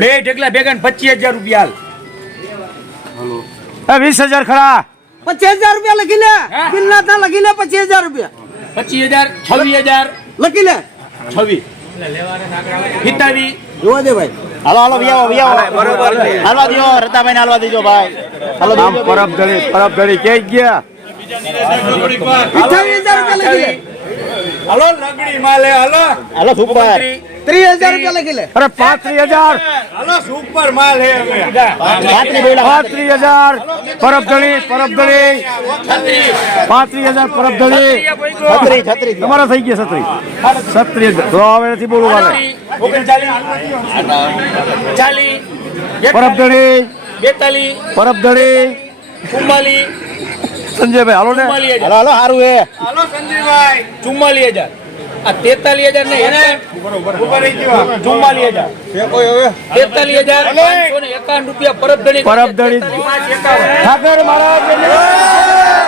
બે ઢેકલા ભેગા 25,000 રૂપિયા 20,000 ખરા 25,000 રૂપિયા લખી લે કિલ્લા તા લખી લે 25,000 રૂપિયા 25,000 26,000 લખી લે 27 27 જોવા દે ભાઈ હાલો બરોબર હાલવા દો રતાભાઈ ને હાલવા દેજો ભાઈ હાલો આમ પરબ ધડી કે ગયા 28,000 રૂપિયા લખી લે હાલો લગડી માલે હાલો સુપર 30,000 રૂપિયા લખી લે અરે 35,000 હાલો સુપર માલ હે 35,000 પરબ ધડી 35,000 પરબ ધડી છત્રી તમારા થઈ ગયા 36 તો હવે નથી બોલવું વાલે 39 પરબ ધડી 42 પરબ ધડી 44 સંજયભાઈ હાલો ને હાલો સારું હે હાલો સંજયભાઈ 44,000 આ 43,000 ને એને ઉપર રહી ગયો 44,000 43,551 રૂપિયા પરબ ધડી ઠાકર મહારાજ